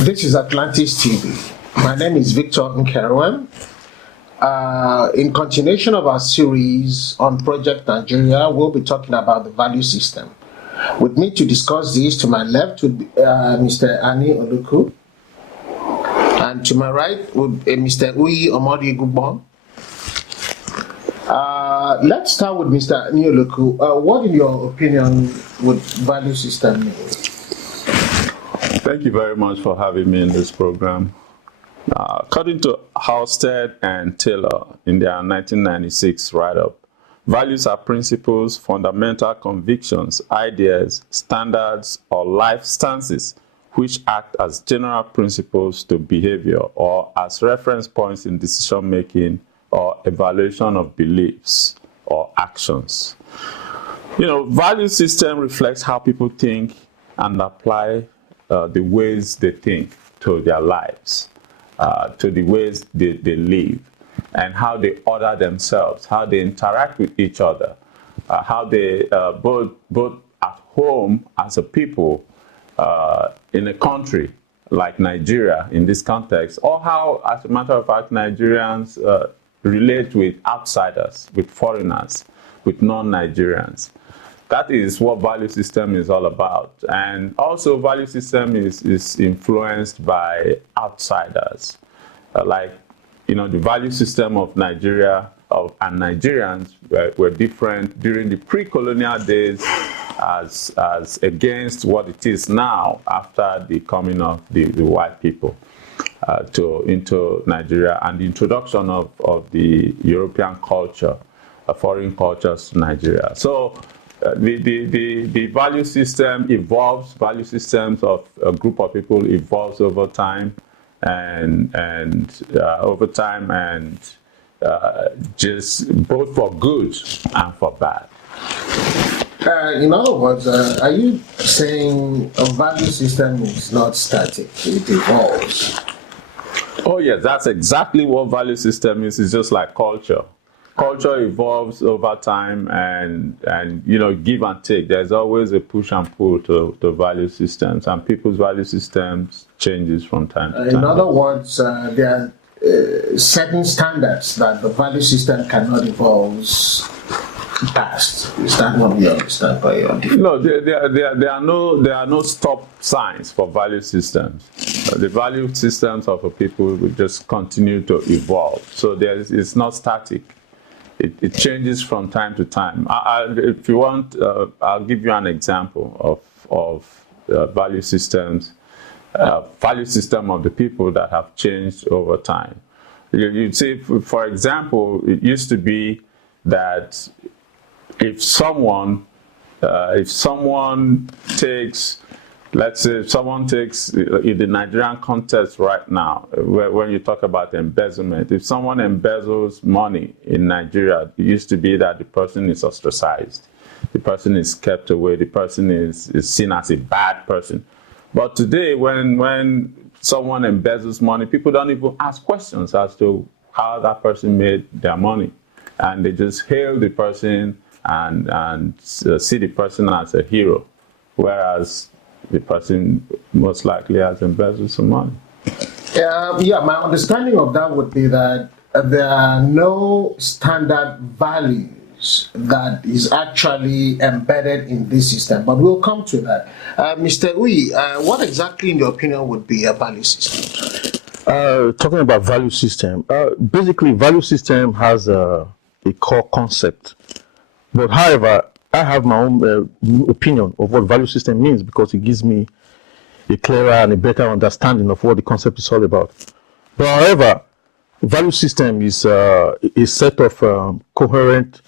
This is Atlantis TV. My name is Victor Nkerwan. In continuation of our series on Project Nigeria, we'll be talking about the value system. With me to discuss this, to my left would be Mr. Ani Oluku, and to my right would be Mr. Uyi Omodi Gubon. Let's start with Mr. Ani Oluku. What, in your opinion, would value system mean? Thank you very much for having me in this program. According to Halstead and Taylor in their 1996 write-up, values are principles, fundamental convictions, ideas, standards, or life stances which act as general principles to behavior or as reference points in decision-making or evaluation of beliefs or actions. Value system reflects how people think and apply the ways they think to their lives, to the ways they live, and how they order themselves, how they interact with each other, how they both at home as a people in a country like Nigeria in this context, or how, as a matter of fact, Nigerians relate with outsiders, with foreigners, with non-Nigerians. That is what value system is all about. And also value system is influenced by outsiders. The value system of Nigeria and Nigerians were different during the pre-colonial days as against what it is now after the coming of the white people into Nigeria and the introduction of the European culture, foreign cultures to Nigeria. So the value system evolves. Value systems of a group of people evolves over time, and just both for good and for bad. In other words, are you saying a value system is not static; it evolves? Oh yes, that's exactly what value system is. It's just like culture. Culture evolves over time, and give and take. There's always a push and pull to value systems, and people's value systems changes from time to time. In other words, there are certain standards that the value system cannot evolve past. Is that what we understand by your definition? No, there are no stop signs for value systems. The value systems of a people will just continue to evolve. So it's not static. It changes from time to time. If you want, I'll give you an example of value systems, value system of the people that have changed over time. You'd see, for example, it used to be that if someone takes, let's say, if someone takes in the Nigerian context right now, when you talk about embezzlement, if someone embezzles money in Nigeria, it used to be that the person is ostracized, the person is kept away, the person is seen as a bad person. But today, when someone embezzles money, people don't even ask questions as to how that person made their money, and they just hail the person and see the person as a hero, whereas the person most likely has embezzled some money. My understanding of that would be that there are no standard values that is actually embedded in this system, but we'll come to that. Mr. Uyi, what exactly, in your opinion, would be a value system? Talking about value system, basically value system has a core concept, but however, I have my own opinion of what value system means because it gives me a clearer and a better understanding of what the concept is all about. But however, value system is a set of coherent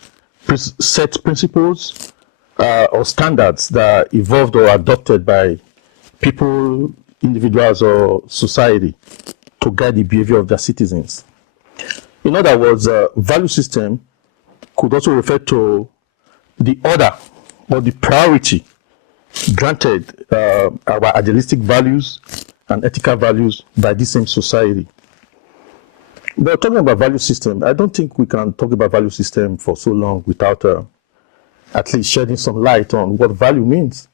set principles or standards that are evolved or adopted by people, individuals, or society to guide the behavior of their citizens. In other words, value system could also refer to the order or the priority granted our idealistic values and ethical values by the same society. But talking about value system, I don't think we can talk about value system for so long without at least shedding some light on what value means.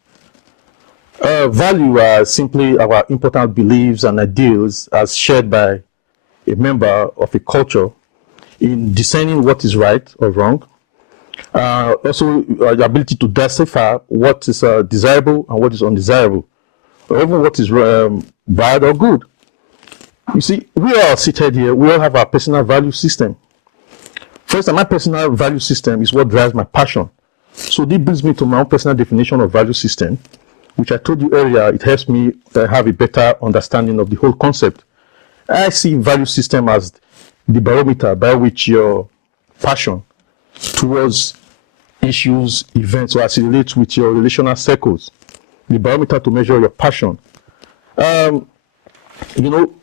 Value are simply our important beliefs and ideals as shared by a member of a culture in discerning what is right or wrong. Also, the ability to decipher what is desirable and what is undesirable, or even what is bad or good. You see, we all seated here, we all have our personal value system. First, my personal value system is what drives my passion. So this brings me to my own personal definition of value system, which I told you earlier. It helps me have a better understanding of the whole concept. I see value system as the barometer by which your passion towards issues, events, or as it relates with your relational circles, the barometer to measure your passion.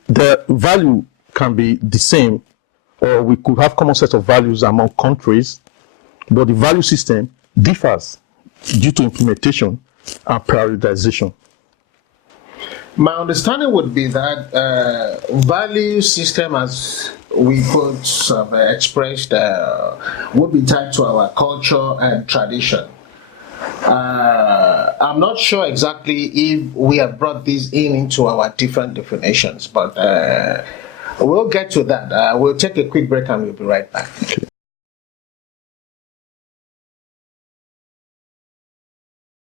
The value can be the same, or we could have common sets of values among countries, but the value system differs due to implementation and prioritization. My understanding would be that value system, as we could expressed, would be tied to our culture and tradition. I'm not sure exactly if we have brought this into our different definitions, but we'll get to that. We'll take a quick break and we'll be right back. Okay.